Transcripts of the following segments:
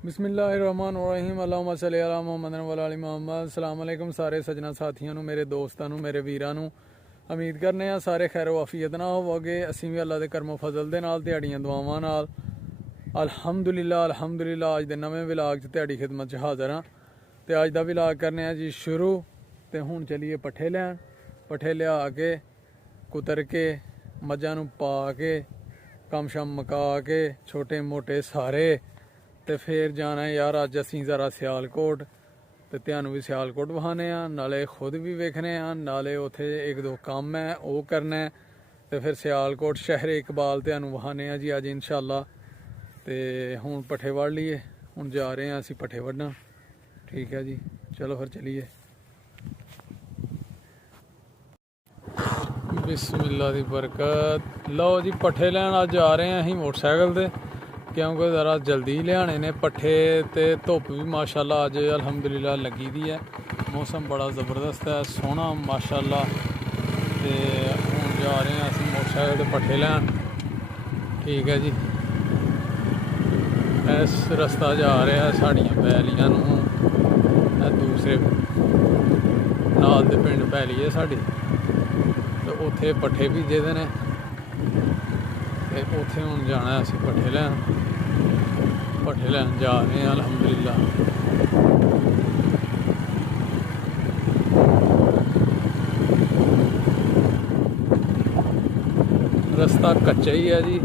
बिस्मिल्लाहिर्रहमानिर्रहीम अल्लाहुम्मा सल्ली अला मुहम्मद व अला आलि मुहम्मद। अस्सलाम वालेकुम सारे सजना साथियों ਨੂੰ ਮੇਰੇ ਦੋਸਤਾਂ ਨੂੰ ਮੇਰੇ ਵੀਰਾਂ ਨੂੰ ਉਮੀਦ ਕਰਨੇ ਆ ਸਾਰੇ ਖੈਰ ਵਾਫੀਅਤ ਨਾਲ ਹੋਵੋਗੇ। ਅਸੀਂ ਵੀ ਅੱਲਾ ਦੇ ਕਰਮੋ ਫਜ਼ਲ ਦੇ ਨਾਲ ਤੁਹਾਡੀਆਂ ਦੁਆਵਾਂ ਨਾਲ ਅਲਹਮਦੁਲਿਲਾ ਅੱਜ ਦੇ ਨਵੇਂ ਵਲੌਗ 'ਚ ਤੁਹਾਡੀ ਖਿਦਮਤ 'ਚ ਹਾਜ਼ਰ ਹਾਂ। ਤੇ ਅੱਜ ਦਾ ਵਲੌਗ ਕਰਨੇ ਆ ਜੀ ਸ਼ੁਰੂ। ਤੇ ਹੁਣ ਚਲੀਏ ਪੱਠੇ ਲੈਣ। ਪੱਠੇ ਲਿਆ ਕੇ ਕੁਤਰ ਕੇ ਮੱਝਾਂ ਨੂੰ ਪਾ ਕੇ ਕੰਮ ਸ਼ਮ ਮੁਕਾ ਕੇ ਛੋਟੇ ਮੋਟੇ ਸਾਰੇ ਤੇ फिर जाना है यार। अज असी ज़रा सियालकोट तो तुहानू भी सियालकोट विखाने नाले खुद भी वेखने नाले उत्थे एक दो काम है वो करना है। तो फिर सियालकोट शहर इकबाल तुहानू विखाने जी अज इंशाअल्लाह। तो हुण पट्ठे वढ़ लीए, हुण जा रहे हैं असी पट्ठे वढ़न। ठीक है जी, चलो फिर चलीए। बिस्मिल्लाह दी बरकत। लो जी पट्ठे लैन अज जा रहे हैं असीं मोटरसाइकिल ते, क्योंकि ज़रा जल्दी लियाने ने पट्ठे। तो धुप भी माशाल्लाह अज अलहमदुलिल्लाह लगी दी है। मौसम बड़ा ज़बरदस्त है, सोहना माशाल्लाह। तो हुण जा रहे हैं असीं मोटरसाइकिल ते पट्ठे लैन। ठीक है जी, इस रस्ता जा रहा है साड़ियां पैलियां नूं, दूसरे नाल दे पिंड पैली है साड़ी। तो उत्थे पट्ठे बीजे दे ने ते उत्थे हुण जाना असीं पट्ठे लैन। पट्ठे लैन जा रहे हैं अलहमदुलिल्लाह। रास्ता कच्चा ही है जी,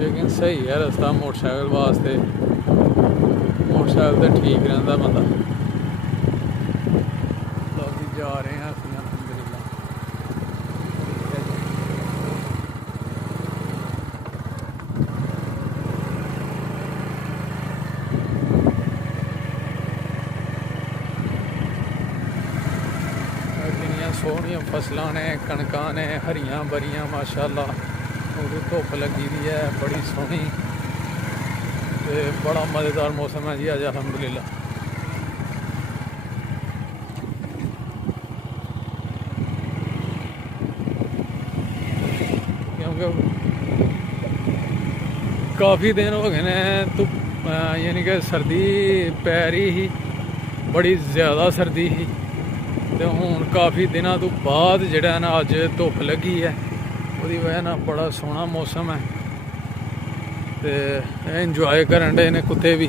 लेकिन सही है रास्ता मोटरसाइकिल वास्ते। मोटरसाइकिल तो ठीक रहिंदा बंदा। तो अभी जा रहे हैं असीं अलहमदुलिल्लाह। सोहनिया फसलां ने, कणकां ने हरियां भरियां माशाल्लाह। उधर धुप लगी दी है बड़ी सोहनी। ते बड़ा मज़ेदार मौसम है जी अज अलहमदुलिल्लाह। क्योंकि काफ़ी दिन हो गए ने तो यानी कि सर्दी पै रही ही, बड़ी ज़्यादा सर्दी ही। तो हुण काफ़ी दिनों तो बाद जिहड़ा ना अज धुप लगी है, उसदी वजह नाल बड़ा सोहना मौसम है। तो इंजॉय करन डे ने कुत्ते भी,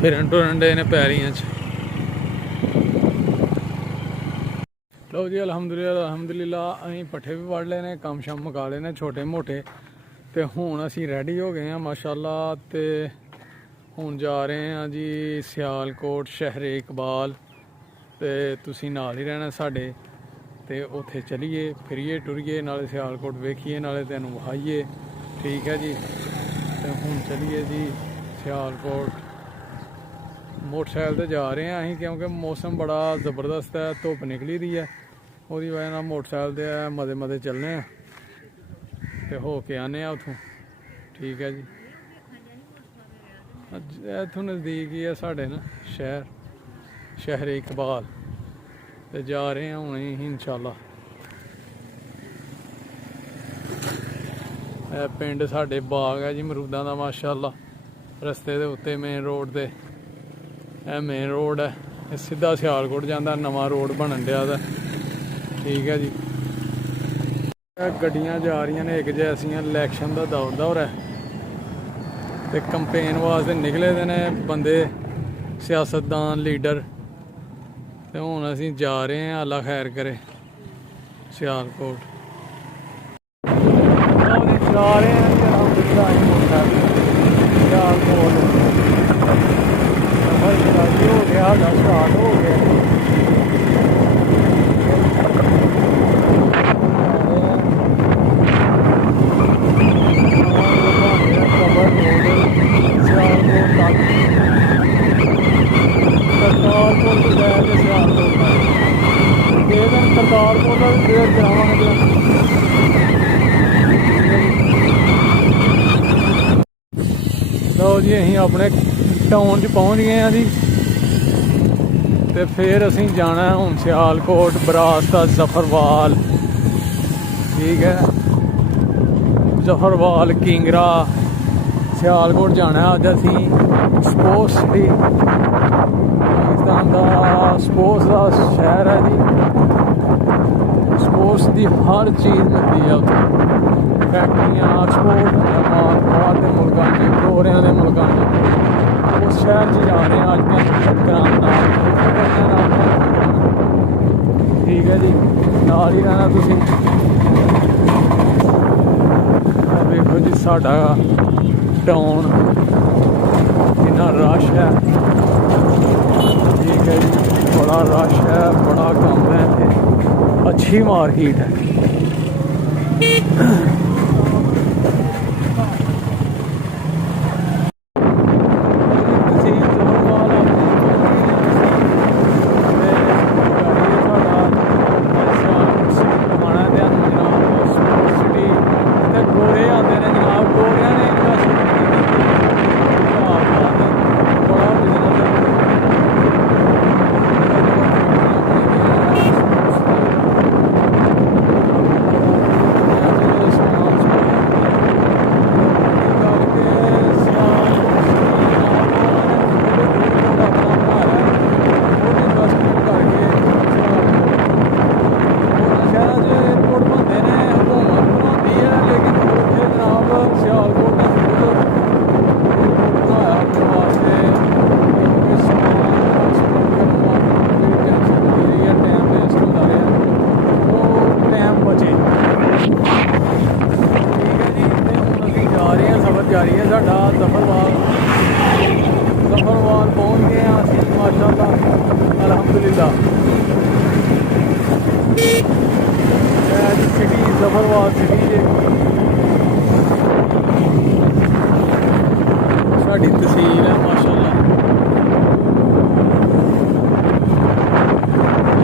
फिरन टुरन डे ने पैलियां च। लो जी अलहमदुलिल्लाह असीं पट्ठे भी वढ़ ले ने, कम शम मुका ले ने छोटे मोटे। तो हुण असीं रेडी हो गए हैं माशाल्लाह। तो हुण जा रहे हैं जी सियालकोट शहर इकबाल। तो तुसी नाल ही रहना साडे। तो उत्थे चलीए फिरिए टुरिए, नाले सियालकोट वेखिए नाले तुहानू विखाइए। ठीक है जी। तो हुण चलीए जी सियालकोट। मोटरसाइकिल ते जा रहे हैं असीं, क्योंकि मौसम बड़ा ज़बरदस्त है, धुप निकली दी है। उसदी वजह नाल मोटरसाइकिल ते मते मते चलने ते हो के आने उत्थों। ठीक है जी, इत्थों नज़दीक ही है साढ़े ना शहर इकबाल। तो जा रहे हैं हुण इंशाअल्लाह। पिंड साढ़े बाग है जी मरूदां दा माशाअल्लाह। रस्ते दे उत्ते मेन रोड ते मेन रोड है, सीधा सियालकोट जांदा, नवां रोड बनन दिया दा। ठीक है जी। गड्डियां जा रही ने एक जैसियां, इलैक्शन का दौर है। तो कंपेन वास्ते निकले दे ने बंदे, सियासतदान लीडर। तो हुण असीं जा रहे हैं, अल्लाह खैर करे, सियालकोट जा रहे हैं सियालकोट। हो गया स्टार्ट हो गया। लो जी असीं अपने टाउन च पहुँच गए हैं जी। तो फिर असीं जाना है हुण सियालकोट बरासता जफरवाल। ठीक है, जफरवाल किंगरा सियालकोट जाना अज असी स्पोर्ट्स सिटी पाकिस्तान का स्पोर्ट्स का शहर है जी। स्पोर्ट्स की हर चीज़ मिलती है उत्थे फैक्ट्रियां एक्सपोर्ट बाहर के मुल्कों में गोरियां के मुल्कों में उस शहर च जा रहे हैं अज कराने ठीक है जी नाल ही रहना तुसीं। देखो जी साडा टाउन कितना रश है ठीक है जी बड़ा रश है बड़ा काम है अच्छी मार्केट है। जारी है साडा सफरवाल पहुँच गए हैं असीं माशाअल्लाह अल्हम्दुलिल्लाह। सिटी सफरवाल सिटी साडी तहसील है माशाअल्लाह।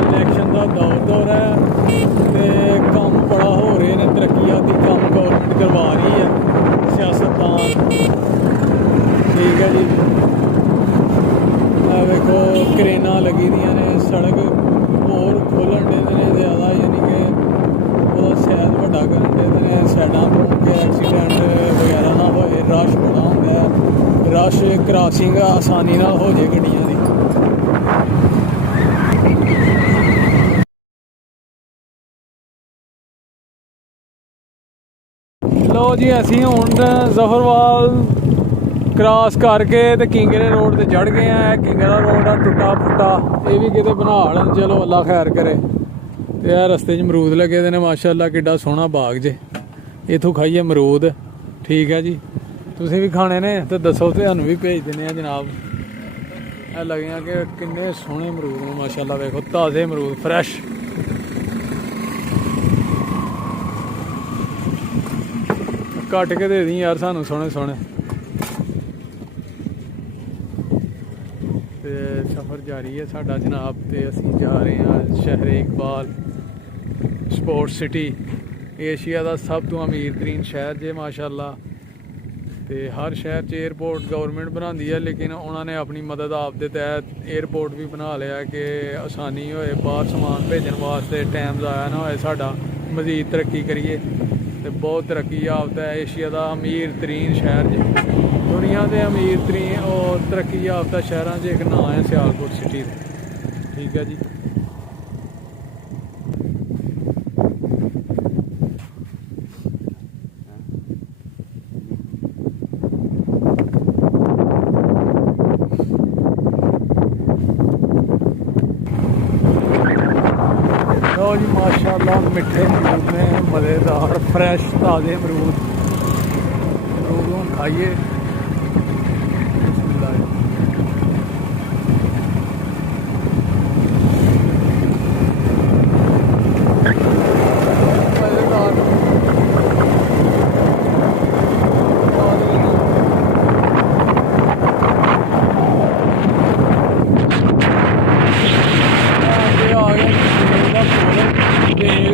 इलैक्शन का दौर है ते काम बड़ा हो रहे हैं तरक्कियाती काम गौरमेंट करवा रही है सियासतदान ठीक है जी। देखो क्रेना लगी दी ने सड़क होर खोलन दे ज़्यादा यानी कि वो सैल वड्डा करन दे साइडा तो कि एक्सीडेंट वगैरह ना हो रश बड़ा होंदा है रश क्रॉसिंग आसानी ना हो जाए गड्डियां दी। लो जी असी हुण जफरवाल क्रॉस करके ते किंगरे रोड ते चढ़ गए हैं। किंगरा रोड टुटा फुटा ये भी किते बना लेन चलो अल्लाह खैर करे। ते यार रस्ते च अमरूद लगे दे ने माशाअल्लाह किड्डा सोहना बाग जे इत्थों खाइए अमरूद ठीक है जी। तुसीं भी खाने ने तो दसो तुहानूं भी भेज दिंदे आ जनाब। ਇਹ लगे कि किन्ने सोहने अमरूद ने माशाअल्लाह वेखो ताज़े अमरूद फ्रैश। कट के दे दी यार सानू सोहने सोहने। ते सफ़र जारी है साडा जनाब ते असीं जा रहे हैं शहर इकबाल स्पोर्ट्स सिटी एशिया का सब तो अमीर तरीन शहर जे माशाअल्लाह। ते हर शहर च एयरपोर्ट गवर्नमेंट बनाती है लेकिन उन्होंने अपनी मदद आप दे तहत एयरपोर्ट भी बना लिया कि आसानी होए बाहर समान भेजने वास्ते टाइम ज़ाया ना होए साडा मज़ीद तरक्की करिए। ते बहुत तरक्की याफ्ता है एशिया का अमीर तरीन शहर जे दुनिया के अमीर तरीन और तरक्की याफ्ता शहरों से एक नाम है सियालकोट सिटी ठीक है जी। जी माशाअल्लाह मिठे अमरूद में मज़ेदार फ्रेश ताज़े अमरूद खाइए।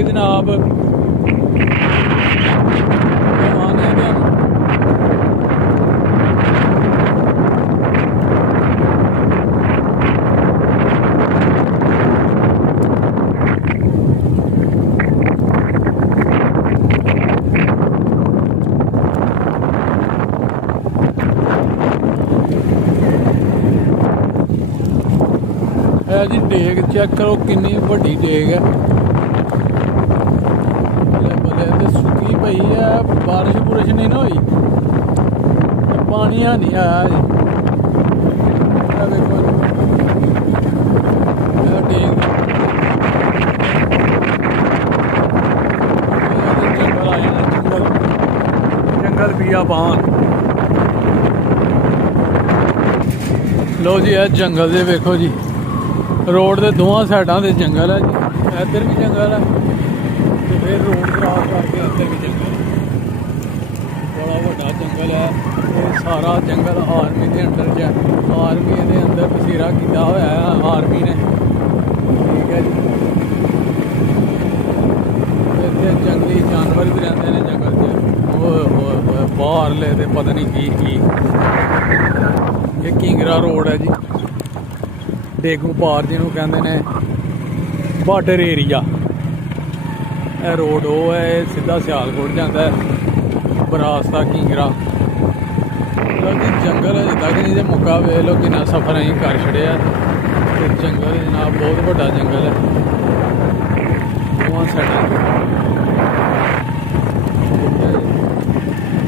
जनाब है जी डेग चेक करो कितनी वड्डी डेग है, बल्ले बल्ले ते सुक्की पई है, बारिश बुरिश नहीं ना हुई, पानी है नहीं आया जी। देखो डेग जंगल आए ना, जंगल जंगल बियाबान। लो जी है जंगल दे वेखो जी, रोड के दोवां साइडों से जंगल है जी, इधर भी जंगल है तो फिर रोड क्रॉस करके इधर भी जंगल है, बड़ा बड़ा जंगल है। ये सारा जंगल आर्मी के अंडर च, आर्मी के अंदर बसेरा किया हुआ है आर्मी ने, ठीक है जी। इतने जंगली जानवर भी रहते हैं जंगल च, बाहर ले ते पता नहीं की। ये किंगरा रोड है जी, डेगू पार जिन्हों कहते हैं बॉर्डर एरिया। यह रोड वो है, सीधा सियालकोट जाता है, बरास्ता किंगरा। मतलब कि जंगल है जिदा कि नहीं मुक्का वे लो कि सफर अं कर छड़िया। जंगल जनाब बहुत बड़ा जंगल है, दोवां साइडां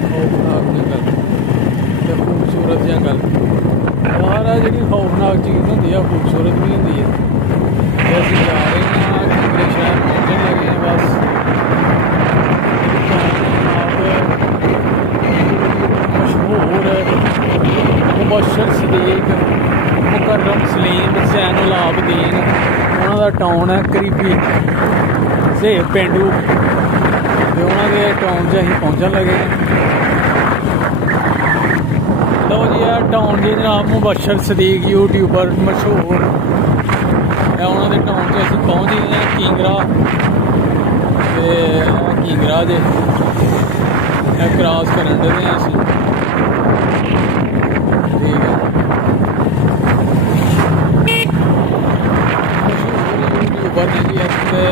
खौफनाक जंगल ते खूबसूरत जंगल। यार है जी खौफनाक चीज़ होंगी है, खूबसूरत भी होंगी है। असीं जा रहे हैं किंगरे शहर पहुँचने लगे हैं बस। मशहूर मुबशर सदीक मुकर्रम सलीम ज़ैनुल आबदीन उन्होंने टाउन है करीबी सेब पेंडू, उन्होंने टाउन से असीं पहुँचन लगे हैं। लो जी है टाउन जी जनाब मुबशर सदीक यूट्यूबर मशहूर है, उन्होंने टाउन से असीं पहुँच गए हैं किंगरा। किंगरा जे क्रॉस करन दे हैं असीं, ठीक है। यूट्यूबर ने जी इतने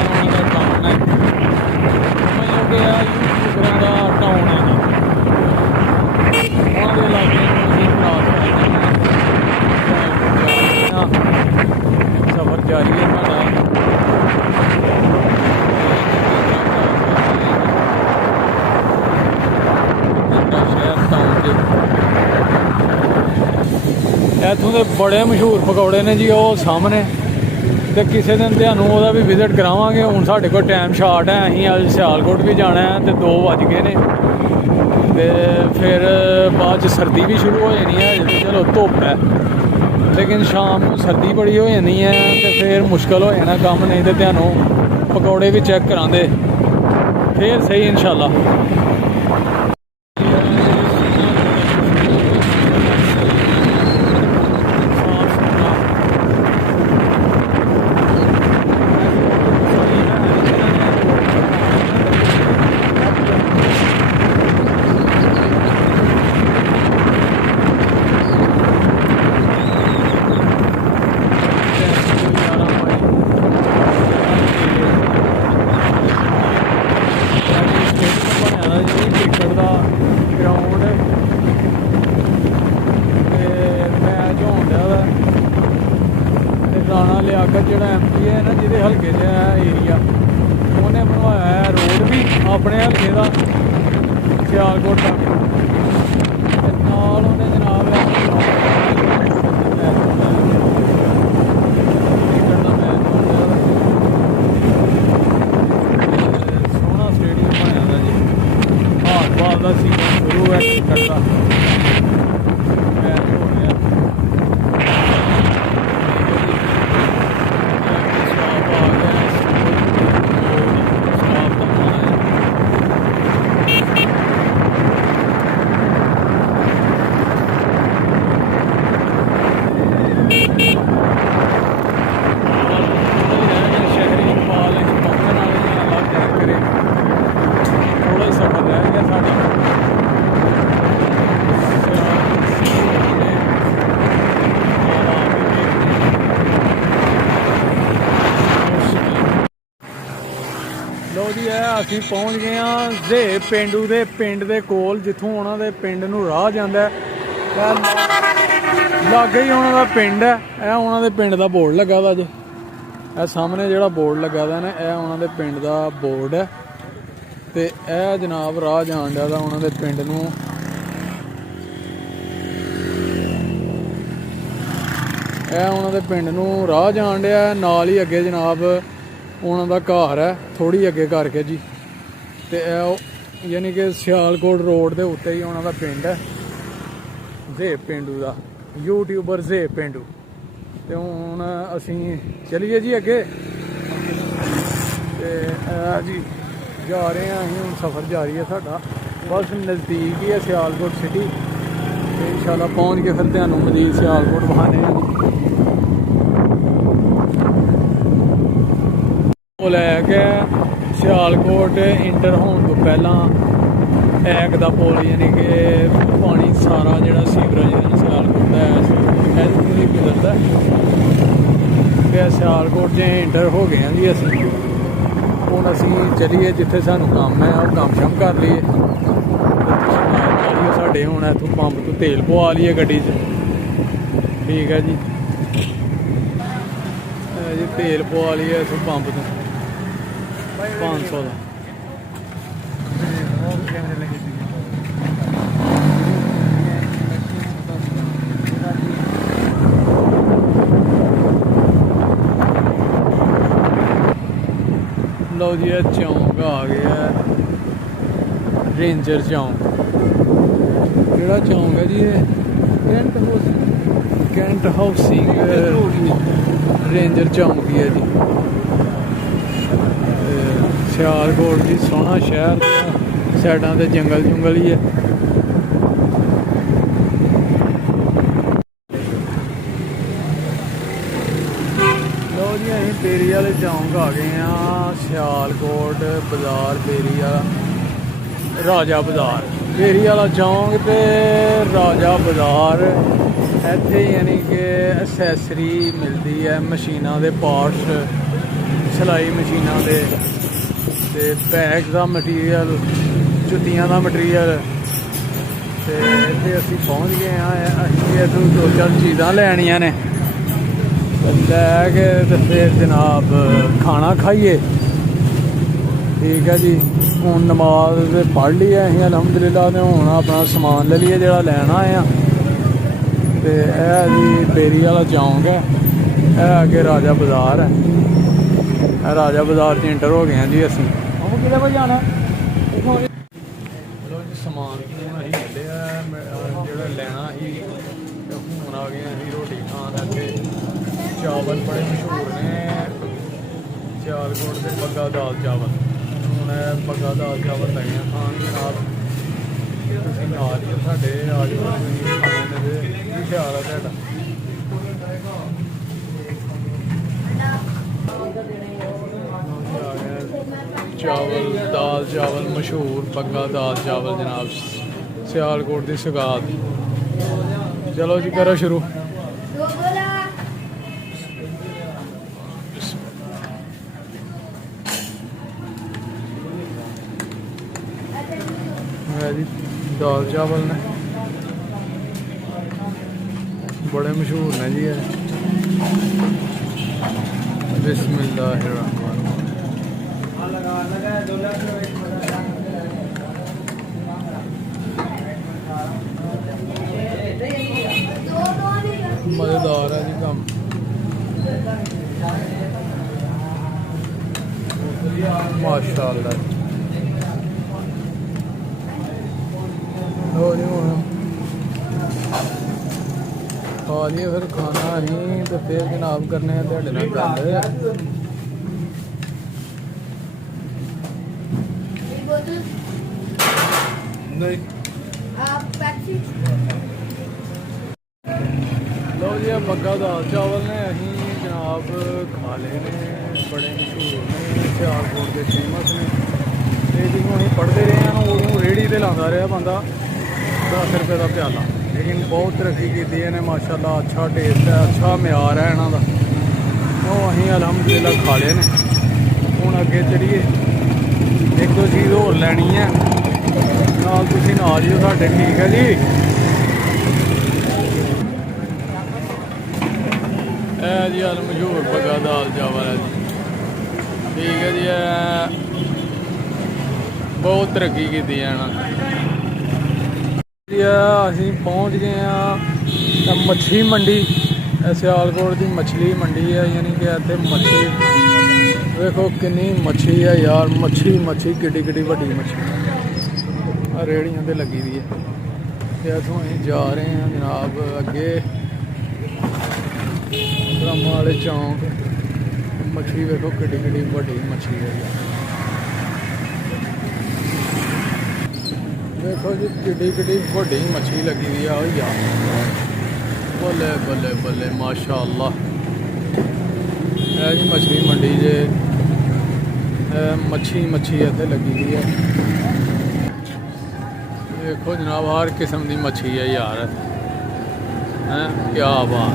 उन्होंने टाउन है, समझ लो कि यूट्यूबरों का टाउन है जी, उन्होंने इलाके क्रॉस करते हैं। सफ़र जारी है हमारा, इतों के बड़े मशहूर पकौड़े ने जी वो सामने, तो किसी दिन तुहानूं ओहदा भी विजिट करावांगे। हुण साडे कोल टाइम शार्ट है, असीं अज सियालकोट भी जाना है तो 2 बज गए ने, तो फिर बाद सर्दी भी शुरू हो जानी है। अजे चलो धुप्प है लेकिन शाम को सर्दी बड़ी हो जानी है तो फिर मुश्किल हो जाना कम, नहीं तो तुहानूं पकौड़े भी चेक करांदे फिर सही इंशाल्लाह। राणा लियाकत जो MP है ना, जिहदे हल्के च एरिया उन्हें बनवाया है रोड भी अपने हल्के का सियालकोट तक, नाल उन्हें जनाब सोहना स्टेडियम बनाया था जी। हार बाल का सीजन शुरू है क्रिकेट का, मैच हो गया। लो जी है असीं पहुँच गए हाँ जे पेंडू के पिंड के कोल, जिथों उन्होंने पिंड नूं राह जांदा है। ਲਾਗੇ ਹੀ ਉਹਨਾਂ ਦਾ ਪਿੰਡ ਹੈ। ਇਹ ਉਹਨਾਂ ਦੇ ਪਿੰਡ ਦਾ ਬੋਰਡ ਲੱਗਾ ਵਾ ਅੱਜ। ਇਹ ਸਾਹਮਣੇ ਜਿਹੜਾ ਬੋਰਡ ਲੱਗਾ ਦਾ ਨਾ, ਇਹ ਉਹਨਾਂ ਦੇ ਪਿੰਡ ਦਾ ਬੋਰਡ ਹੈ। ਤੇ ਇਹ ਜਨਾਬ ਰਾਹ ਜਾਣ ਡਿਆ ਦਾ ਉਹਨਾਂ ਦੇ ਪਿੰਡ ਨੂੰ। ਇਹ ਉਹਨਾਂ ਦੇ ਪਿੰਡ ਨੂੰ ਰਾਹ ਜਾਣ ਡਿਆ। ਨਾਲ ਹੀ ਅੱਗੇ ਜਨਾਬ ਉਹਨਾਂ ਦਾ ਘਰ ਹੈ, ਥੋੜੀ ਅੱਗੇ ਕਰਕੇ ਜੀ। ਤੇ ਇਹ ਯਾਨੀ ਕਿ ਸਿਆਲਕੋਟ ਰੋਡ ਦੇ ਉੱਤੇ ਹੀ ਉਹਨਾਂ ਦਾ ਪਿੰਡ ਹੈ, ਜ਼ੇਬ ਪਿੰਡੂ ਦਾ, ਯੂਟਿਊਬਰ ਜ਼ੇਬ ਪਿੰਡੂ। ਤੇ ਹੁਣ ਅਸੀਂ ਚਲੀਏ ਜੀ ਅੱਗੇ। ਤੇ ਜੀ ਜਾ ਰਹੇ ਹਾਂ ਅਸੀਂ, ਹੁਣ ਸਫ਼ਰ ਜਾਰੀ ਹੈ ਸਾਡਾ। ਬਸ ਨਜ਼ਦੀਕ ਹੀ ਹੈ ਸਿਆਲਕੋਟ ਸਿਟੀ। ਤੇ ਇੰਸ਼ਾਅੱਲਾ ਪਹੁੰਚ ਕੇ ਫਿਰ ਤੁਹਾਨੂੰ ਮਜ਼ੀਦ ਸਿਆਲਕੋਟ ਵਿਖਾਣੇ ਆ। ਉਹ ਲੈ ਕੇ ਸਿਆਲਕੋਟ ਇੰਟਰ ਹੋਣ ਤੋਂ ਪਹਿਲਾਂ ਐਕ ਦਾ ਪੁਲ, ਯਾਨੀ ਕਿ ਪਾਣੀ ਸਾਰਾ ਜਿਹੜਾ ਸੀਵਰੇਜ ਸਿਆਲਕੋਟ ਦਾ ਇਹਦੇ ਨਹੀਂ ਗੁਜ਼ਰਦਾ। ਤੇ ਸਿਆਲਕੋਟ 'ਚ ਇੰਟਰ ਹੋ ਗਏ ਹਾਂ ਜੀ ਅਸੀਂ। ਹੁਣ ਅਸੀਂ ਚਲੀਏ ਜਿੱਥੇ ਸਾਨੂੰ ਕੰਮ ਹੈ, ਉਹ ਕੰਮ ਸ਼ਮ ਕਰ ਲਈਏ। ਸਾਡੇ ਹੁਣ ਇੱਥੋਂ ਪੰਪ ਤੋਂ ਤੇਲ ਪਵਾ ਲਈਏ ਗੱਡੀ 'ਚ। ਠੀਕ ਹੈ ਜੀ, ਜੀ ਤੇਲ ਪਵਾ ਲਈਏ ਇੱਥੋਂ ਪੰਪ ਤੋਂ 500 ਦਾ। ਲਓ ਜੀ ਇਹ ਚੌਂਕ ਆ ਗਿਆ, ਰੇਂਜਰ ਚੌਂਕ। ਕਿਹੜਾ ਚੌਂਕ ਹੈ ਜੀ ਇਹ? ਕੈਂਟ ਹਾਊਸਿੰਗ ਰੇਂਜਰ ਚੌਂਕ ਹੀ ਹੈ ਜੀ। ਸਿਆਲਕੋਟ ਜੀ ਸੋਹਣਾ ਸ਼ਹਿਰ, ਸਾਈਡਾਂ ਤੇ ਜੰਗਲ ਜੁੰਗਲ ਹੀ ਹੈ। ਲਓ ਜੀ ਅਸੀਂ ਬੇਰੀ ਵਾਲੇ ਚੌਂਕ ਆ ਗਏ ਹਾਂ। ਸਿਆਲਕੋਟ ਬਾਜ਼ਾਰ, ਬੇਰੀ ਵਾਲਾ, ਰਾਜਾ ਬਾਜ਼ਾਰ, ਬੇਰੀ ਵਾਲਾ ਚੌਂਕ ਤੇ ਰਾਜਾ ਬਾਜ਼ਾਰ। ਇੱਥੇ ਯਾਨੀ ਕਿ ਅਸੈਸਰੀ ਮਿਲਦੀ ਹੈ, ਮਸ਼ੀਨਾਂ ਦੇ ਪਾਰਟਸ, ਸਿਲਾਈ ਮਸ਼ੀਨਾਂ ਦੇ, ਤੇ ਬੈਗ ਦਾ ਮਟੀਰੀਅਲ, ਜੁੱਤੀਆਂ ਦਾ ਮਟੀਰੀਅਲ। ਤੇ ਇੱਥੇ ਅਸੀਂ ਪਹੁੰਚ ਗਏ ਹਾਂ। ਅਸੀਂ ਇੱਥੋਂ 2-4 ਚੀਜ਼ਾਂ ਲੈਣੀਆਂ ਨੇ, ਲੈ ਕੇ ਤੇ ਫਿਰ ਜਨਾਬ ਖਾਣਾ ਖਾਈਏ। ਠੀਕ ਹੈ ਜੀ, ਹੁਣ ਨਮਾਜ਼ ਪੜ੍ਹ ਲਈ ਹੈ ਅਸੀਂ ਅਲਹਮਦੁਲਿਲਾ। ਤੇ ਹੁਣ ਆਪਣਾ ਸਮਾਨ ਲੈ ਲਈਏ ਜਿਹੜਾ ਲੈਣਾ ਆ। ਤੇ ਇਹ ਜੀ ਬੇਰੀ ਵਾਲਾ ਚੌਂਕ ਹੈ, ਇਹ ਅੱਗੇ ਰਾਜਾ ਬਾਜ਼ਾਰ ਹੈ। ਇਹ ਰਾਜਾ ਬਾਜ਼ਾਰ 'ਚ ਇੰਟਰ ਹੋ ਗਏ ਹਾਂ ਜੀ ਅਸੀਂ। ਕਿਹਦੇ ਕੋਲ ਜਾਣਾ? ਚਲੋ ਜੀ ਸਮਾਨ ਅਸੀਂ ਲਿਆ ਜਿਹੜਾ ਲੈਣਾ ਸੀ। ਹੁਣ ਆ ਗਏ ਅਸੀਂ ਰੋਟੀ ਖਾਣ। ਅੱਗੇ ਚਾਵਲ ਬੜੇ ਮਸ਼ਹੂਰ ਨੇ ਸਿਆਲਕੋਟ ਦੇ, ਬੱਗਾ ਦਾਲ ਚਾਵਲ। ਹੁਣ ਬੱਗਾ ਦਾਲ ਚਾਵਲ ਲੱਗੇ ਖਾਣ ਜਨਾਬ। ਤੁਸੀਂ ਨਾਲ ਹੀ ਸਾਡੇ ਆ ਜਾਓ, ਖਾਣੇ ਦੇ ਕੀ ਖਿਆਲ ਹੈ ਤੁਹਾਡਾ? ਚਾਵਲ, ਦਾਲ ਚਾਵਲ ਮਸ਼ਹੂਰ, ਬੱਗਾ ਦਾਲ ਚਾਵਲ ਜਨਾਬ, ਸਿਆਲਕੋਟ ਦੀ ਸੌਗਾਤ। ਚਲੋ ਜੀ ਕਰੋ ਸ਼ੁਰੂ। जी दाल चावल ने बड़े मशहूर ने जी। बिस्मिल्लाहिर्रहमान। मज़ेदार है जी काम। माशाअल्लाह। खा लिए फिर खाना ही तो फिर जनाब करने गल। लो जी बग्गा दाल चावल ने अहीं जनाब खा ले ने, बड़े मशहूर ने, सियालकोट के फेमस ने। तो जिन्हों अं पढ़ते रहे हैं उदों रेहड़ी से लाता रहा बंदा 10 रुपये का प्याला, लेकिन बहुत तरक्की की इन्हें माशाल्लाह। अच्छा टेस्ट है, अच्छा म्यार है इन्हों का। तो अहीं अलहमदुलिल्लाह खा ले ने। हुण अगे चलिए, एक दो चीज़ होर लैनी है नाल, तुसीं नाल ही साडे। ठीक है जी, ਇਹ ਜੀ ਹਾਲ ਮਸ਼ਹੂਰ ਬੱਗਾ ਦਾਲ ਚਾਵਲ ਹੈ ਜੀ। ਠੀਕ ਹੈ ਜੀ, ਬਹੁਤ ਤਰੱਕੀ ਕੀਤੀ ਹੈ ਨਾ ਜੀ। ਅਸੀਂ ਪਹੁੰਚ ਗਏ ਹਾਂ ਮੱਛੀ ਮੰਡੀ। ਸਿਆਲਕੋਟ ਦੀ ਮछली ਮੰਡੀ ਹੈ, ਯਾਨੀ ਕਿ ਇੱਥੇ ਮੱਛੀ ਵੇਖੋ ਕਿੰਨੀ ਮੱਛੀ ਹੈ ਯਾਰ। ਮੱਛੀ ਕਿੱਡੀ ਕਿੱਡੀ ਵੱਡੀ ਮੱਛੀ ਆ ਰੇਹੜੀਆਂ ਤੇ ਲੱਗੀ ਦੀ ਹੈ। ਤੇ ਇੱਥੋਂ ਅਸੀਂ ਜਾ ਰਹੇ ਹਾਂ ਜਨਾਬ ਅੱਗੇ ਡਰਾਮਾ ਵਾਲੇ ਚੌਂਕ। ਮੱਛੀ ਵੇਖੋ ਕਿੱਡੀ ਕਿੱਡੀ ਵੱਡੀ ਮੱਛੀ ਹੈ ਯਾਰ। ਵੇਖੋ ਜੀ ਕਿੱਡੀ ਕਿੱਡੀ ਵੱਡੀ ਮੱਛੀ ਲੱਗੀ ਹੋਈ ਆ ਯਾਰ। ਬੱਲੇ ਬੱਲੇ ਬੱਲੇ ਮਾਸ਼ਾ ਅੱਲਾਹ। ਇਹ ਜੀ ਮਛਲੀ ਮੰਡੀ ਜੇ ਮੱਛੀ ਇੱਥੇ ਲੱਗੀ ਹੋਈ ਹੈ। ਦੇਖੋ ਜਨਾਬ ਹਰ ਕਿਸਮ ਦੀ ਮੱਛੀ ਹੈ ਯਾਰ। ਹੈ ਕਿਆ ਬਾਤ।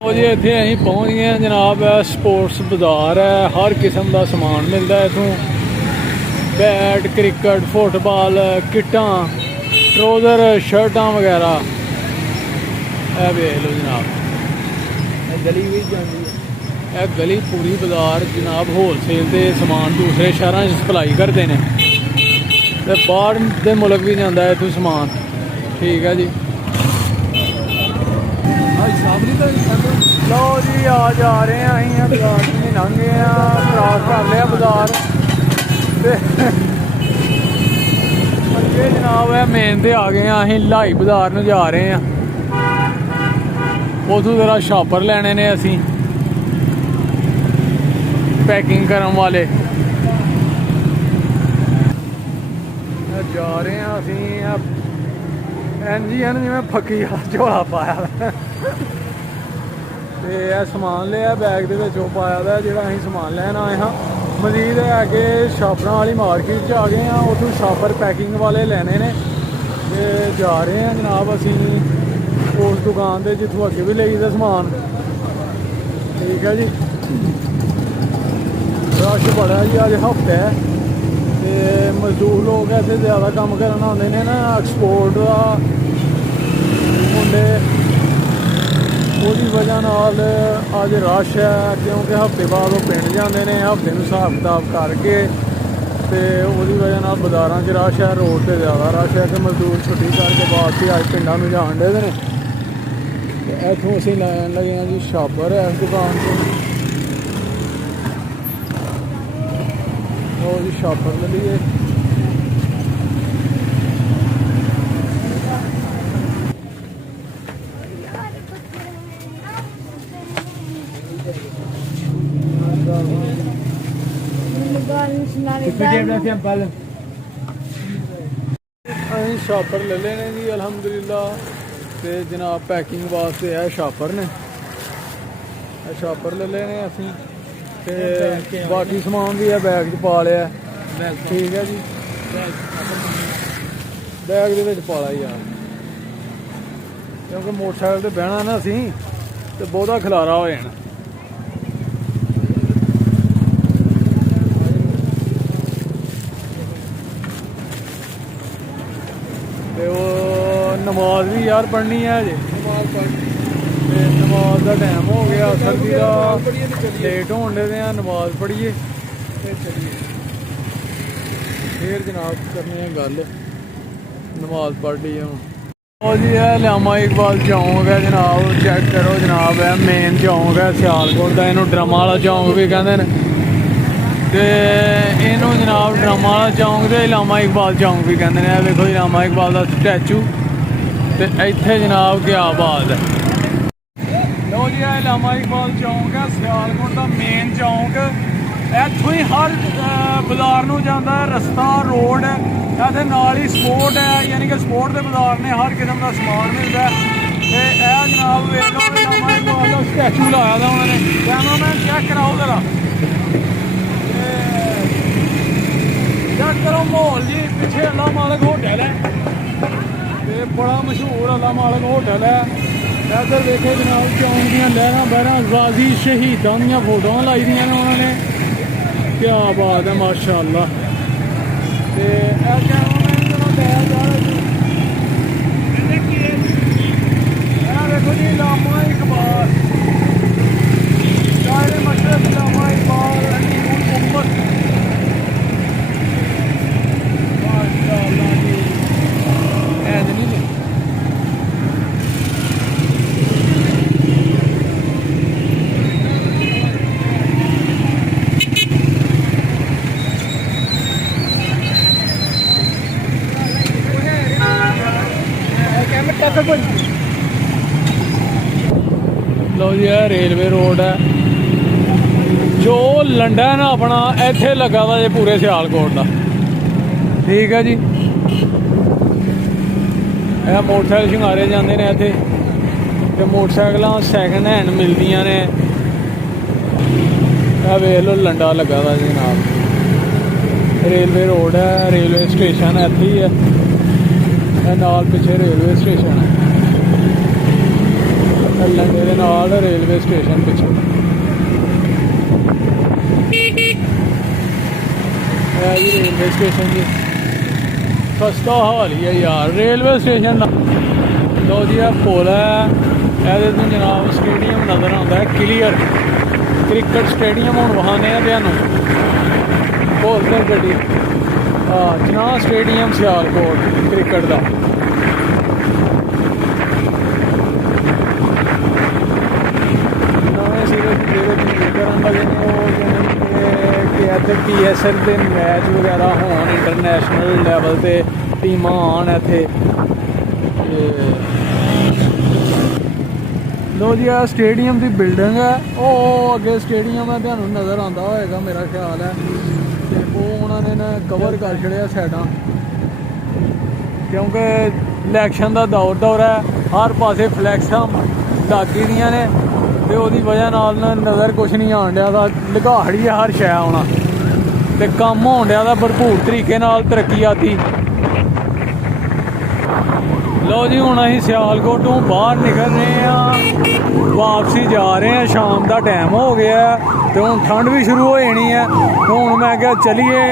ਉਹ ਜੀ ਇੱਥੇ ਅਸੀਂ ਪਹੁੰਚ ਗਏ ਹਾਂ ਜਨਾਬ। ਸਪੋਰਟਸ ਬਾਜ਼ਾਰ ਹੈ, ਹਰ ਕਿਸਮ ਦਾ ਸਮਾਨ ਮਿਲਦਾ ਇੱਥੋਂ। बैट क्रिकेट फुटबॉल किटां ट्रोज़र शर्टां वगैरह। ਇਹ ਵੇਖ ਲਓ ਜਨਾਬ, ਇਹ ਗਲੀ ਵੀ ਜਾਂਦੀ ਹੈ। ਇਹ ਗਲੀ ਪੂਰੀ ਬਾਜ਼ਾਰ ਜਨਾਬ ਹੋਲਸੇਲ ਦੇ ਸਮਾਨ ਦੂਸਰੇ ਸ਼ਹਿਰਾਂ 'ਚ ਸਪਲਾਈ ਕਰਦੇ ਨੇ ਤੇ ਬਾਹਰ ਦੇ ਮੁਲਕ ਵੀ ਜਾਂਦਾ ਹੈ ਇੱਥੋਂ ਸਮਾਨ। ਠੀਕ ਹੈ ਜੀ। ਲਓ ਜੀ ਆ ਜਾ ਰਹੇ ਹਾਂ ਅਸੀਂ ਬਾਜ਼ਾਰ 'ਚ ਲੰਘ ਗਏ ਹਾਂ, ਕ੍ਰਾਸ ਕਰ ਲਿਆ ਬਾਜ਼ਾਰ ਤੇ ਅੱਗੇ ਜਨਾਬ ਹੈ ਮੇਨ ਤੇ ਆ ਗਏ ਹਾਂ ਅਸੀਂ। ਲਾਈ ਬਾਜ਼ਾਰ ਨੂੰ ਜਾ ਰਹੇ ਹਾਂ, ਉਥੋਂ ਜ਼ਰਾ ਸ਼ਾਪਰ ਲੈਣੇ ਨੇ ਅਸੀਂ ਪੈਕਿੰਗ ਕਰਨ ਵਾਲੇ। ਜਾ ਰਹੇ ਹਾਂ ਅਸੀਂ ਐਨਜੀਐਨ ਜਿਵੇਂ ਫੱਕੀ ਝੋਲਾ ਪਾਇਆ ਤੇ ਇਹ ਸਮਾਨ ਲਿਆ ਬੈਗ ਦੇ ਵਿੱਚ ਉਹ ਪਾਇਆ ਦਾ ਜਿਹੜਾ ਅਸੀਂ ਸਮਾਨ ਲੈਣ ਆਏ ਹਾਂ। ਮਜ਼ੀਦ ਹੈ ਕਿ ਸ਼ਾਪਰਾਂ ਵਾਲੀ ਮਾਰਕੀਟ 'ਚ ਆ ਗਏ ਹਾਂ, ਉੱਥੋਂ ਸ਼ਾਪਰ ਪੈਕਿੰਗ ਵਾਲੇ ਲੈਣੇ ਨੇ ਤੇ ਜਾ ਰਹੇ ਹਾਂ ਜਨਾਬ ਅਸੀਂ ਉਸ ਦੁਕਾਨ 'ਤੇ ਜਿੱਥੋਂ ਅੱਗੇ ਵੀ ਲਈਦਾ ਸਮਾਨ। ਠੀਕ ਹੈ ਜੀ। ਰਸ਼ ਬੜਾ ਜੀ, ਅੱਜ ਹਫਤਾ ਹੈ ਤੇ ਮਜ਼ਦੂਰ ਲੋਕ ਇੱਥੇ ਜ਼ਿਆਦਾ ਕੰਮ ਕਰਨ ਆਉਂਦੇ ਨੇ ਨਾ ਐਕਸਪੋਰਟ ਦਾ ਮੁੰਡੇ, ਉਹਦੀ ਵਜ੍ਹਾ ਨਾਲ ਅੱਜ ਰਸ਼ ਹੈ ਕਿਉਂਕਿ ਹਫਤੇ ਬਾਅਦ ਉਹ ਪਿੰਡ ਜਾਂਦੇ ਨੇ। ਹਫਤੇ ਨੂੰ ਹਿਸਾਬ ਕਿਤਾਬ ਕਰਕੇ ਤੇ ਉਹਦੀ ਵਜ੍ਹਾ ਨਾਲ ਬਾਜ਼ਾਰਾਂ 'ਚ ਰਸ਼ ਹੈ, ਰੋਡ 'ਤੇ ਜ਼ਿਆਦਾ ਰਸ਼ ਹੈ ਕਿ ਮਜ਼ਦੂਰ ਛੁੱਟੀ ਕਰਕੇ ਵਾਪਸੀ ਅੱਜ ਪਿੰਡਾਂ ਨੂੰ ਜਾਣ ਦੇ ਨੇ। ਤੇ ਇੱਥੋਂ ਅਸੀਂ ਲੈਣ ਲੱਗੇ ਹਾਂ ਜੀ ਸ਼ਾਪਰ ਹੈ ਇਸ ਦੁਕਾਨ 'ਤੋਂ। ਉਹ ਜੀ ਸ਼ਾਪਰ ਲੈ ਲਈਏ। ਅਸੀਂ ਸ਼ਾਪਰ ਲੈ ਲਏ ਨੇ ਜੀ ਅਲਹਮਦੁਲਿਲਾ। ਤੇ ਜਨਾਬ ਪੈਕਿੰਗ ਵਾਸਤੇ ਇਹ ਸ਼ਾਪਰ ਨੇ, ਇਹ ਸ਼ਾਪਰ ਲੈ ਲਏ ਨੇ ਅਸੀਂ ਤੇ ਬਾਕੀ ਸਮਾਨ ਵੀ ਇਹ ਬੈਗ 'ਚ ਪਾ ਲਿਆ। ਠੀਕ ਹੈ ਜੀ, ਬੈਗ ਦੇ ਵਿੱਚ ਪਾ ਲਿਆ ਯਾਰ ਕਿਉਂਕਿ ਮੋਟਰਸਾਈਕਲ ਤੇ ਬਹਿਣਾ ਨਾ ਅਸੀਂ ਤੇ ਬਹੁਤਾ ਖਿਲਾਰਾ ਹੋ ਜਾਣਾ। ਤੇ ਉਹ ਨਮਾਜ਼ ਵੀ ਯਾਰ ਪੜ੍ਹਨੀ ਹੈ ਅਜੇ। ਤੇ ਨਮਾਜ਼ ਦਾ ਟਾਈਮ ਹੋ ਗਿਆ, ਸਰਦੀ ਦਾ ਲੇਟ ਹੋਣ ਦੇ ਆ। ਨਮਾਜ਼ ਪੜ੍ਹੀਏ ਫਿਰ ਚੱਲੀਏ, ਫਿਰ ਜਨਾਬ ਕਰਨੀ ਹੈ ਗੱਲ। ਨਮਾਜ਼ ਪੜ੍ਹ ਲਈ ਹੁਣ। ਉਹ ਜੀ ਇਹ ਲਾਮਾ ਇਕਬਾਲ ਚੌਂਕ ਹੈ ਜਨਾਬ, ਚੈੱਕ ਕਰੋ ਜਨਾਬ। ਇਹ ਮੇਨ ਚੌਂਕ ਹੈ ਸਿਆਲਕੋਟ ਦਾ, ਇਹਨੂੰ ਡਰਮਾਂ ਵਾਲਾ ਚੌਂਕ ਵੀ ਕਹਿੰਦੇ ਨੇ ਤੇ ਇਹਨੂੰ ਜਨਾਬ ਡਰਾਮਾ ਵਾਲਾ ਚੌਂਕ ਤੇ ਲਾਮਾ ਇਕਬਾਲ ਚੌਂਕ ਵੀ ਕਹਿੰਦੇ ਨੇ। ਇਹ ਵੇਖੋ ਜੀ ਲਾਮਾ ਇਕਬਾਲ ਦਾ ਸਟੈਚੂ ਤੇ ਇੱਥੇ ਜਨਾਬ ਕਿਆ ਬਾਤ ਹੈ। ਲਓ ਜੀ ਇਹ ਲਾਮਾ ਇਕਬਾਲ ਚੌਂਕ ਹੈ ਸਿਆਲਕੋਟ ਦਾ ਮੇਨ ਚੌਂਕ। ਇੱਥੋਂ ਹੀ ਹਰ ਬਾਜ਼ਾਰ ਨੂੰ ਜਾਂਦਾ ਹੈ ਰਸਤਾ, ਰੋਡ। ਇਹਦੇ ਨਾਲ ਹੀ ਸਪੋਰਟ ਹੈ, ਯਾਨੀ ਕਿ ਸਪੋਰਟ ਦੇ ਬਾਜ਼ਾਰ ਨੇ, ਹਰ ਕਿਸਮ ਦਾ ਸਮਾਨ ਮਿਲਦਾ। ਤੇ ਇਹ ਜਨਾਬ ਵੇਖ ਲਓ ਲਾਮਾ ਇਕਬਾਲ ਦਾ ਸਟੈਚੂ ਲਾਇਆ ਦਾ ਉਹਨਾਂ ਨੇ। ਕੈਮਰਾਮੈਨ ਚੈੱਕ ਕਰਾਓ ਜ਼ਰਾ, ਚੈੱਕ ਕਰੋ ਮਾਹੌਲ ਜੀ। ਪਿੱਛੇ ਅੱਲਾ ਮਾਲਕ ਹੋਟਲ ਹੈ ਤੇ ਬੜਾ ਮਸ਼ਹੂਰ ਅੱਲਾ ਮਾਲਕ ਹੋਟਲ ਹੈ। ਇੱਧਰ ਵੇਖੋ ਜਨਾਬ ਚੌਂਕ ਦੀਆਂ ਲਹਿਰਾਂ ਬਹਿਰਾਂ, ਗਾਜ਼ੀ ਸ਼ਹੀਦਾਂ ਦੀਆਂ ਫੋਟੋਆਂ ਲਾਈ ਦੀਆਂ ਨੇ ਉਹਨਾਂ ਨੇ। ਕਿਆ ਬਾਤ ਹੈ ਮਾਸ਼ਾ ਅੱਲਾ। ਤੇ ਇਹ ਕੈਮਰਾਮੈਨ ਜਿਹੜਾ ਲੈ ਜਾ ਰਿਹਾ ਜੀ, ਇਹ लो जी है रेलवे रोड है जो लंडा है ना अपना इत्थे लगा दा जे पूरे सियालकोट का। ठीक है जी, यह मोटरसाइकिल शिंगारे जाते हैं इत्थे ते मोटरसाइकिल सैकंड हैंड मिलदियां ने। वेख लो लंडा लगा दा जनाब, रेलवे रोड है, रेलवे स्टेशन इत्थे ही है, नाल पिछे रेलवे स्टेशन है, लंडे दे नाल रेलवे स्टेशन पिछे। जी रेलवे स्टेशन जी सस्ता हाल ही है यार रेलवे स्टेशन। लो जी यह पुल है, ये तो जनाब स्टेडियम नज़र आता है क्लियर, क्रिकेट स्टेडियम हूँ वहाने तुहानू भुल कर गड्डी। हाँ जना स्टेडियम सियालकोट क्रिकेट का। नवे सिरे करन लगे ने कि इत्थे PSL के मैच वगैरह होन इंटरनेशनल लैवल ते टीमां आन इत्थे। लो जी आ स्टेडियम की बिल्डिंग है, वो अगे स्टेडियम है तुहानू नज़र आता होएगा मेरा ख्याल है, ते वो उन्होंने ना कवर कर छड़िया साइडां क्योंकि इलैक्शन का दौर है, हर पासे फ्लैक्सां लगी दियां ने ते ओहदी वजह नाल नज़र कुछ नहीं आन दिया, लगाड़ी है हर शै आना ते कम्म होन दिया भरपूर तरीके नाल तरक्कीयाती। लो जी हुण असीं सियालकोट तो बाहर निकल रहे हैं, वापसी जा रहे हैं, शाम का टाइम हो गया तो हुण ठंड भी शुरू हो जानी है। हुण मैं क्या चलिए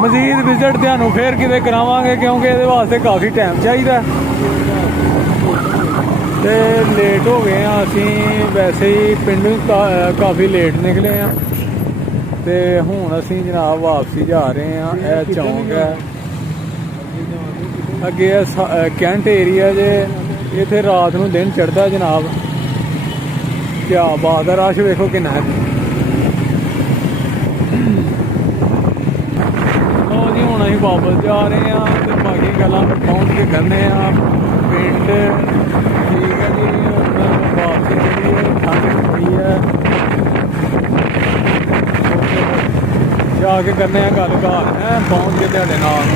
मजीद विजिट तुहानू फिर किते करावांगे क्योंकि ये वास्ते काफ़ी टाइम चाहिए। तो लेट हो गए हैं असीं, वैसे ही पिंडों काफ़ी लेट निकले हैं तो हुण असीं जनाब वापसी जा रहे हैं। यह चौंक है अगे कैंट एरिया जे, इत्थे रात नूं दिन चढ़दा जनाब, क्या बात है, रश वेखो किन्ना है। लो जी हुण असीं वापस जा रहे हैं तो बाकी गल्लां पहुँच के करने पिंड। ठीक है जी, वापसी जी ठंड बड़ी है, जाके करने गल घर है पहुँच के तुहाडे नाल।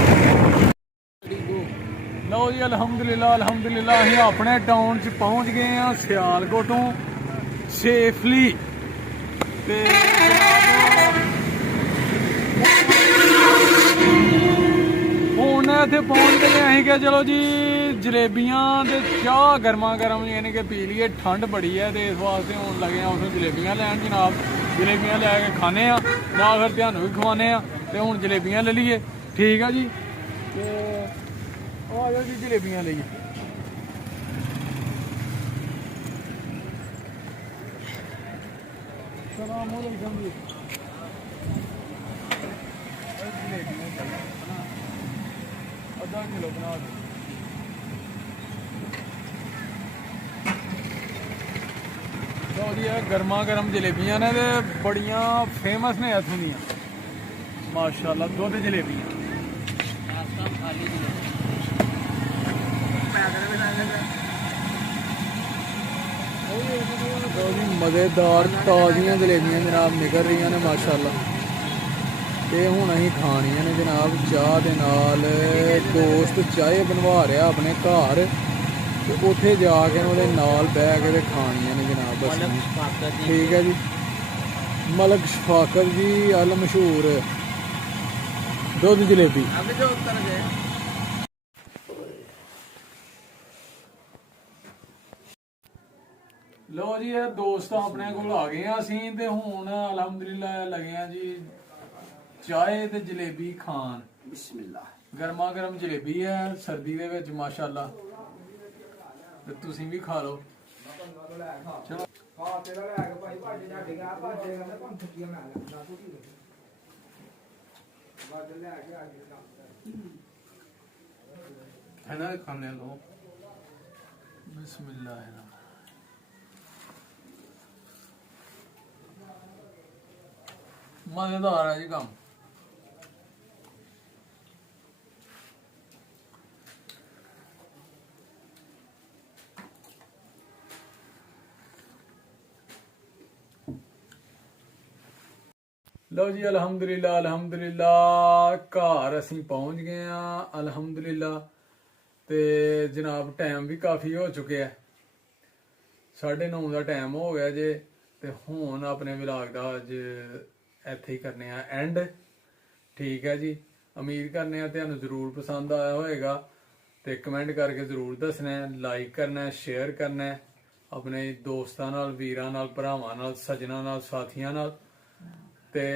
लो जी अलहमदुलिल्लाह अलहमदुलिल्लाह असीं अपने टाउन च पहुँच गए हैं सियालकोटों सेफली। ते हुण इत्थे पहुँच गए असीं क्या चलो जी जलेबियां ते चाह गर्मा गर्म यानी कि पी लीए, ठंड बड़ी है तो इस वास्ते हुण लगे हैं उत्थों जलेबियां लैन जनाब। जलेबियां लैके खाने ना फिर तुहानू भी खवाने तो हुण जलेबियां ले लीए। ठीक है जी, तो आ जाओ जी जलेबियां लेइए। सलामुअलैकुम जी। आधा किलो बना दो। लो जी गर्मा गर्म जलेबियां ने ते बड़ियां फेमस ने इत्थों दियां माशाल्लाह, दुद्ध जलेबियां। मज़ेदार ताज़ियां जलेबियां जनाब निकल रही ने माशाल्लाह। तो हुण असीं खानियां ने जनाब चाह दे नाल, दोस्त चाय बनवा रहा अपने घर तो उत्थे जाके ओहदे नाल बह के खानियां ने जनाब बस। ठीक है जी, मलक शफाकत जी अल मशहूर दुध जलेबी। लो जी ये दोस्त अपने को आ गए असीं ते हुण अलहमदुलिल्लाह लगे हैं जी चाय ते जलेबी खान। बिस्मिल्लाह, गर्मा गर्म जलेबी है सर्दी दे विच माशाल्लाह, ते तुसीं भी खा लो। चलो है ना खाने लो। बिस्मिल्लाह मजेदार है जी काम। ਲਓ ਜੀ ਅਲਹਮਦੁਲਿਲਾ ਅਲਹਮਦੁਲਿਲਾ ਘਰ ਅਸੀਂ ਪਹੁੰਚ ਗਏ ਆ ਅਲਹਮਦੁਲਿਲਾ। ਤੇ ਜਨਾਬ ਟਾਈਮ ਵੀ ਕਾਫੀ ਹੋ ਚੁੱਕਿਆ, 9:30 ਦਾ ਟਾਈਮ ਹੋ ਗਿਆ ਜੇ। ਤੇ ਹੁਣ ਆਪਣੇ ਵਲੌਗ ਦਾ ਅੱਜ ਇੱਥੇ ਹੀ ਕਰਨੇ ਆ ਐਂਡ। ਠੀਕ ਹੈ ਜੀ, ਉਮੀਦ ਕਰਨੇ ਆ ਤੁਹਾਨੂੰ ਜ਼ਰੂਰ ਪਸੰਦ ਆਇਆ ਹੋਏਗਾ ਤੇ ਕਮੈਂਟ ਕਰਕੇ ਜ਼ਰੂਰ ਦੱਸਣਾ ਹੈ, ਲਾਈਕ ਕਰਨਾ ਹੈ, ਸ਼ੇਅਰ ਕਰਨਾ ਹੈ ਆਪਣੇ ਦੋਸਤਾਂ ਨਾਲ, ਵੀਰਾਂ ਨਾਲ, ਭਰਾਵਾਂ ਨਾਲ, ਸੱਜਣਾਂ ਨਾਲ, ਸਾਥੀਆਂ ਨਾਲ। ਤੇ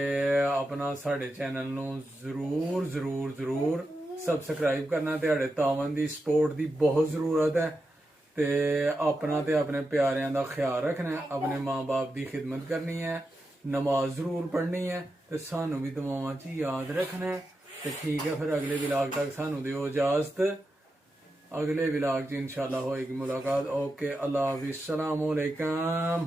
ਆਪਣਾ ਸਾਡੇ ਚੈਨਲ ਨੂੰ ਜ਼ਰੂਰ ਜ਼ਰੂਰ ਜ਼ਰੂਰ ਸਬਸਕ੍ਰਾਈਬ ਕਰਨਾ। ਤੁਹਾਡੇ ਤਾਵਨ ਦੀ ਸਪੋਰਟ ਦੀ ਬਹੁਤ ਜ਼ਰੂਰਤ ਹੈ। ਤੇ ਆਪਣਾ ਤੇ ਆਪਣੇ ਪਿਆਰਿਆਂ ਦਾ ਖਿਆਲ ਰੱਖਣਾ ਹੈ, ਆਪਣੇ ਮਾਂ-ਬਾਪ ਦੀ ਖਿਦਮਤ ਕਰਨੀ ਹੈ, ਨਮਾਜ਼ ਜ਼ਰੂਰ ਪੜ੍ਹਨੀ ਹੈ ਤੇ ਸਾਨੂੰ ਵੀ ਦੁਆਵਾਂ 'ਚ ਯਾਦ ਰੱਖਣਾ ਹੈ। ਤੇ ਠੀਕ ਹੈ, ਫਿਰ ਅਗਲੇ ਵਲੌਗ ਤੱਕ ਸਾਨੂੰ ਦਿਓ ਇਜਾਜ਼ਤ। अगले व्लॉग इंशाल्लाह होएगी मुलाकात। ओके, अल्लाह हाफिज़, अस्सलाम वालेकुम।